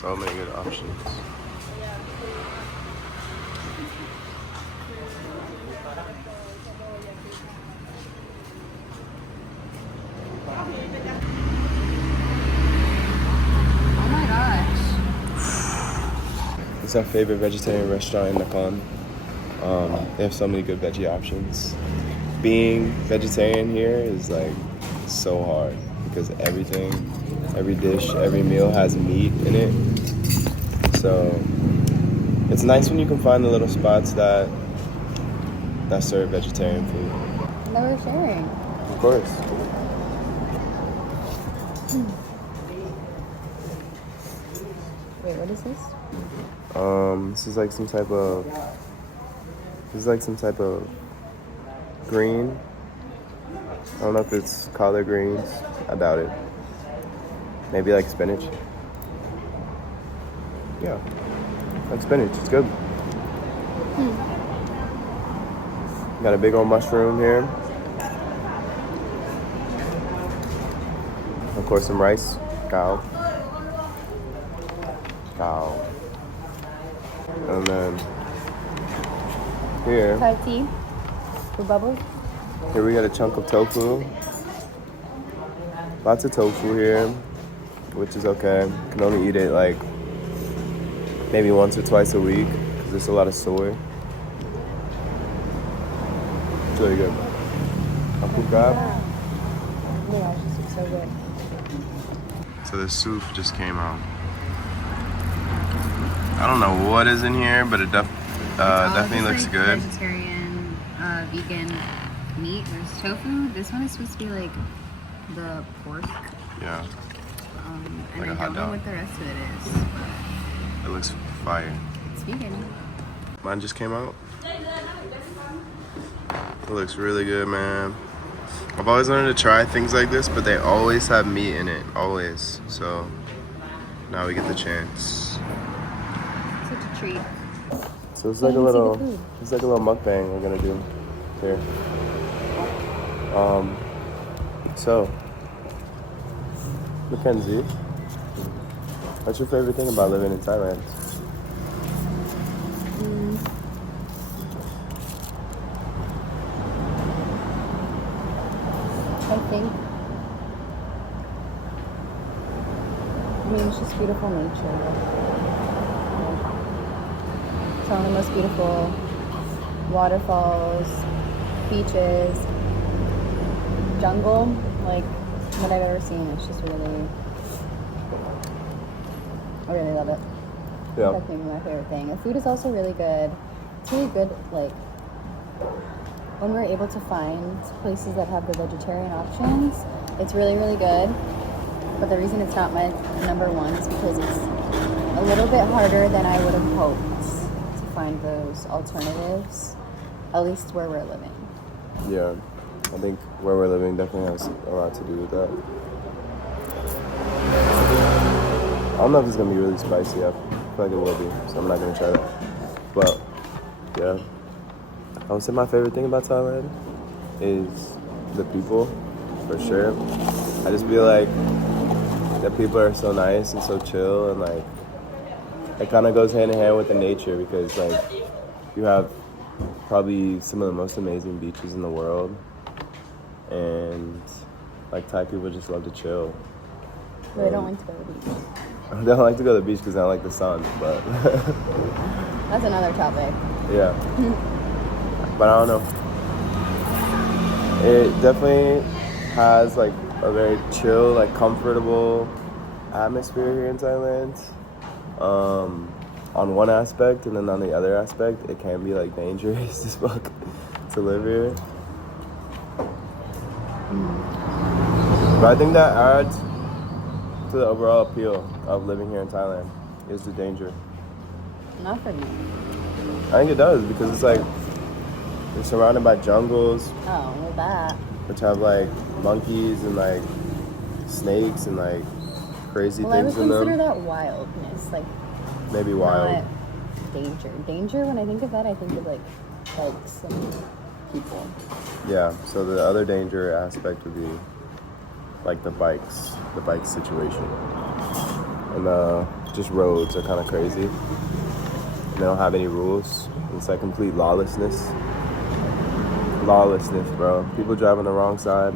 So many good options. Oh my gosh. It's our favorite vegetarian restaurant in Nakhon. They have so many good veggie options. Being vegetarian here is like so hard because every dish, every meal has meat in it. So it's nice when you can find the little spots that serve vegetarian food. That we're sharing. Of course. Wait, what is this? This is like some type of green. I don't know if it's collard greens. I doubt it. Maybe like spinach. Yeah, like spinach. It's good. Got a big old mushroom here. Of course, some rice. Cow. And then here. Thai tea for bubbles. Here we got a chunk of tofu. Lots of tofu here, which is okay. You can only eat it like maybe once or twice a week because there's a lot of soy. It's really good. Apple crab. Oh my gosh, this looks so good. So the soup just came out. I don't know what is in here, but it definitely looks like good. Vegetarian, vegan meat. There's tofu. This one is supposed to be like the pork. Yeah, And like I a hot don't know dog. what the rest of it is. It looks fire. It's vegan. Mine just came out. It looks really good, man. I've always wanted to try things like this, but they always have meat in it, always. So now we get the chance. Such a treat. So it's So like a you can see the little, food. it's like a little mukbang we're gonna do here. So Mackenzie, what's your favorite thing about living in Thailand? I think. It's just beautiful nature. It's one of the most beautiful waterfalls, beaches, jungle, like what I've ever seen. It's just really, I really love it. Yeah. That's maybe my favorite thing. The food is also really good. It's really good, like, when we're able to find places that have the vegetarian options, it's really, really good. But the reason it's not my number one is because it's a little bit harder than I would have hoped to find those alternatives, at least where we're living. Yeah, I think where we're living definitely has a lot to do with that. I don't know if it's gonna be really spicy. I feel like it will be, so I'm not gonna try that. But yeah, I would say my favorite thing about Thailand is the people, for sure. I just feel like the people are so nice and so chill, and like it kind of goes hand in hand with the nature because like you have probably some of the most amazing beaches in the world, and like Thai people just love to chill. They don't like to go to the beach. They don't like to go to the beach because they don't like the sun, but That's another topic. yeah. But I don't know. It definitely has like a very chill, like comfortable atmosphere here in Thailand. On one aspect, and then on the other aspect, it can be like dangerous as fuck to live here. But I think that adds to the overall appeal of living here in Thailand is the danger. Not for me. I think it does because it's like you're surrounded by jungles, Oh, well that. which have like monkeys and like snakes and like crazy Well, I would things in consider them. that wildness, like Maybe wild. not danger. Danger, when I think of that, I think of like bugs and people. Yeah, so the other danger aspect would be like the bike situation. and just roads are kind of crazy. They don't have any rules. It's like complete lawlessness. Lawlessness, bro. People drive on the wrong side.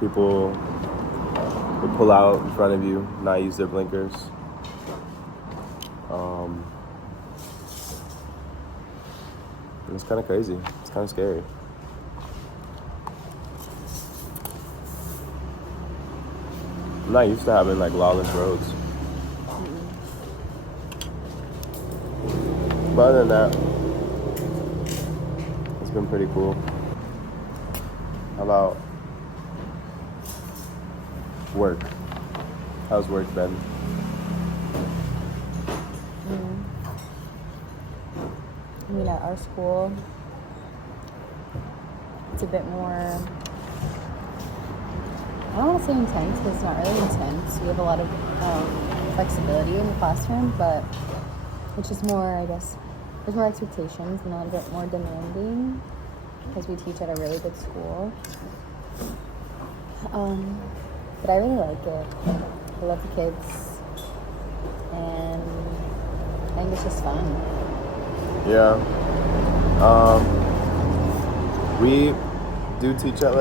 People will pull out in front of you, not use their blinkers. It's kind of crazy. It's kind of scary. I'm not used to having like lawless roads. But other than that, it's been pretty cool. How about work? How's work been? I mean, at our school, it's a bit more, I don't want to say intense, because it's not really intense. We have a lot of flexibility in the classroom, but it's just more, I guess, there's more expectations and a little bit more demanding, because we teach at a really good school. But I really like it. I love the kids, and I think it's just fun. Yeah. We do teach at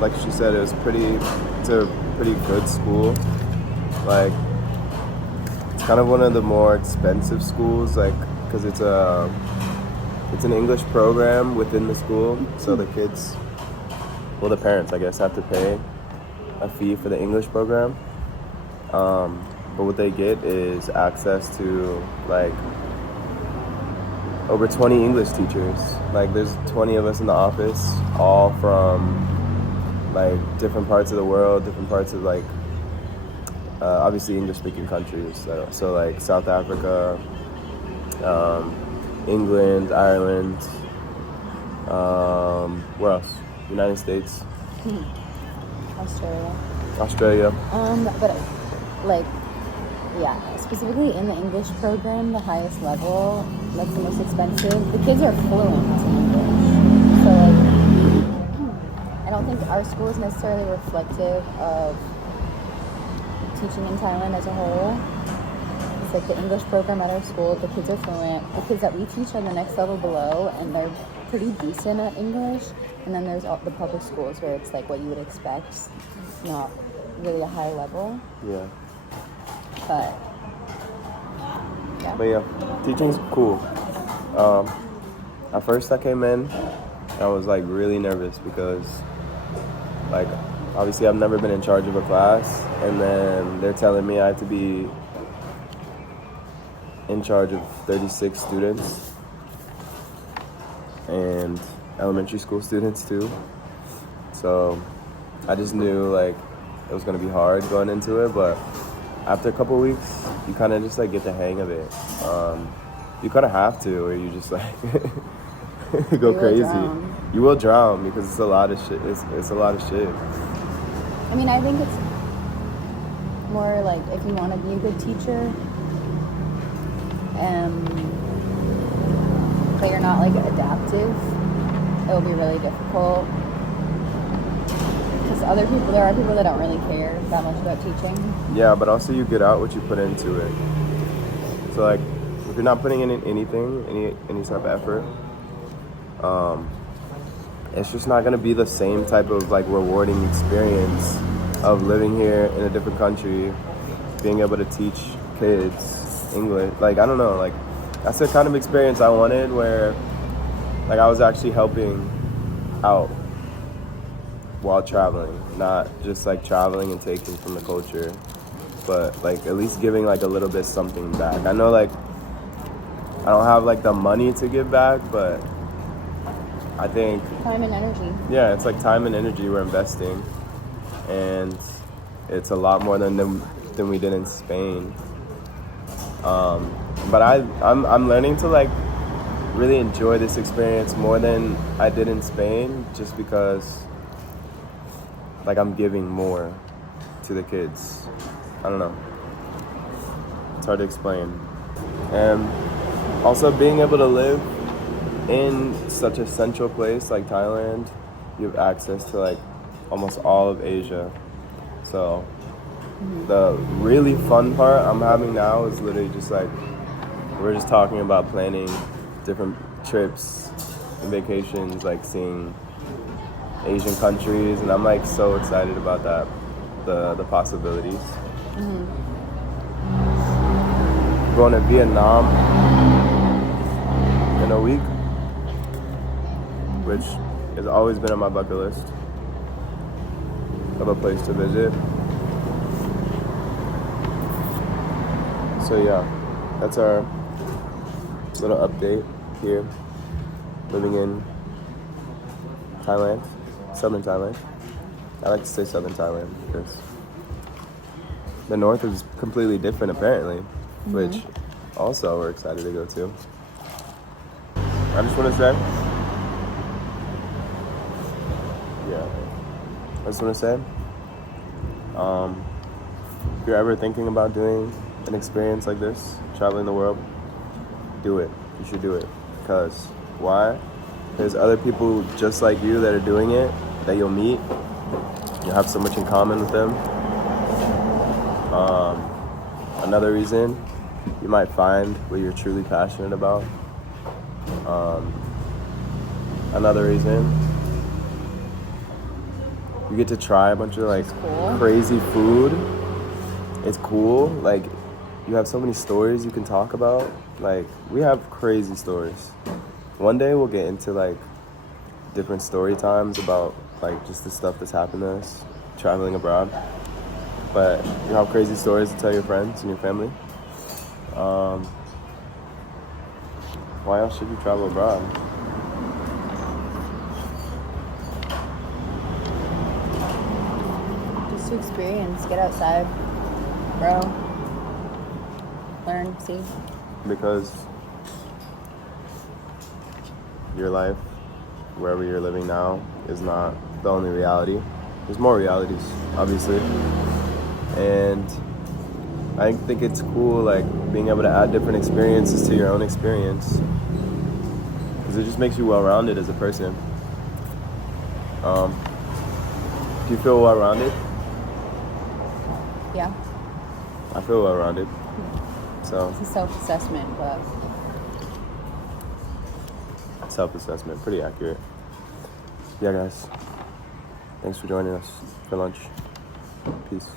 like she said, it's a pretty good school. Like, it's kind of one of the more expensive schools, like, because it's an English program within the school. So the kids, well, the parents, I guess, have to pay a fee for the English program. But what they get is access to, like, over 20 English teachers. Like, there's 20 of us in the office, all from like different parts of the world, different parts of like obviously English-speaking countries. So like South Africa, England, Ireland, where else? United States, Australia. But like, yeah, specifically in the English program, the highest level, like the most expensive, the kids are fluent in English. So like, I don't think our school is necessarily reflective of teaching in Thailand as a whole. It's like the English program at our school, the kids are fluent. The kids that we teach are the next level below, and they're pretty decent at English. And then there's all the public schools where it's like what you would expect, not really a high level. Yeah. But yeah. But yeah, teaching's cool. At first I came in, I was like really nervous because, like, obviously I've never been in charge of a class, and then they're telling me I have to be in charge of 36 students and elementary school students too. So I just knew like it was gonna be hard going into it, but after a couple weeks, you kind of just like get the hang of it. You kind of have to, or you just like go crazy. You will drown because it's a lot of shit. It's a lot of shit. I mean, I think it's more like if you want to be a good teacher, but you're not like adaptive, it will be really difficult. Because there are people that don't really care that much about teaching. Yeah, but also you get out what you put into it. So like, if you're not putting in anything, any type of effort, it's just not gonna be the same type of like rewarding experience of living here in a different country, being able to teach kids English. Like, I don't know, like that's the kind of experience I wanted, where like I was actually helping out while traveling, not just like traveling and taking from the culture, but like at least giving like a little bit something back. I know like I don't have like the money to give back, but I think time and energy. Yeah, it's like time and energy we're investing, and it's a lot more than we did in Spain. But I'm learning to like really enjoy this experience more than I did in Spain, just because like I'm giving more to the kids. I don't know. It's hard to explain. And also being able to live in such a central place like Thailand, you have access to like almost all of Asia. So The really fun part I'm having now is literally just like, we're just talking about planning different trips and vacations, like seeing Asian countries, and I'm like so excited about that, the possibilities. Going to Vietnam in a week, which has always been on my bucket list of a place to visit. So yeah, that's our little update here, living in Thailand, southern Thailand. I like to say southern Thailand because the north is completely different apparently, which also we're excited to go to. I just want to say, if you're ever thinking about doing an experience like this, traveling the world, do it. You should do it. Because why? There's other people just like you that are doing it that you'll meet. You'll have so much in common with them. Another reason, you might find what you're truly passionate about. Another reason, you get to try a bunch of like crazy food. It's cool. Like, you have so many stories you can talk about. Like, we have crazy stories. One day we'll get into like different story times about like just the stuff that's happened to us traveling abroad. But you have crazy stories to tell your friends and your family. Why else should you travel abroad? Just to experience, get outside, grow, learn, see. Because your life, wherever you're living now, is not the only reality. There's more realities, obviously. And I think it's cool, like, being able to add different experiences to your own experience. Because it just makes you well-rounded as a person. Do you feel well-rounded? Yeah. I feel well-rounded. So It's a self-assessment, but self-assessment, pretty accurate. Yeah, guys. Thanks for joining us for lunch. Peace.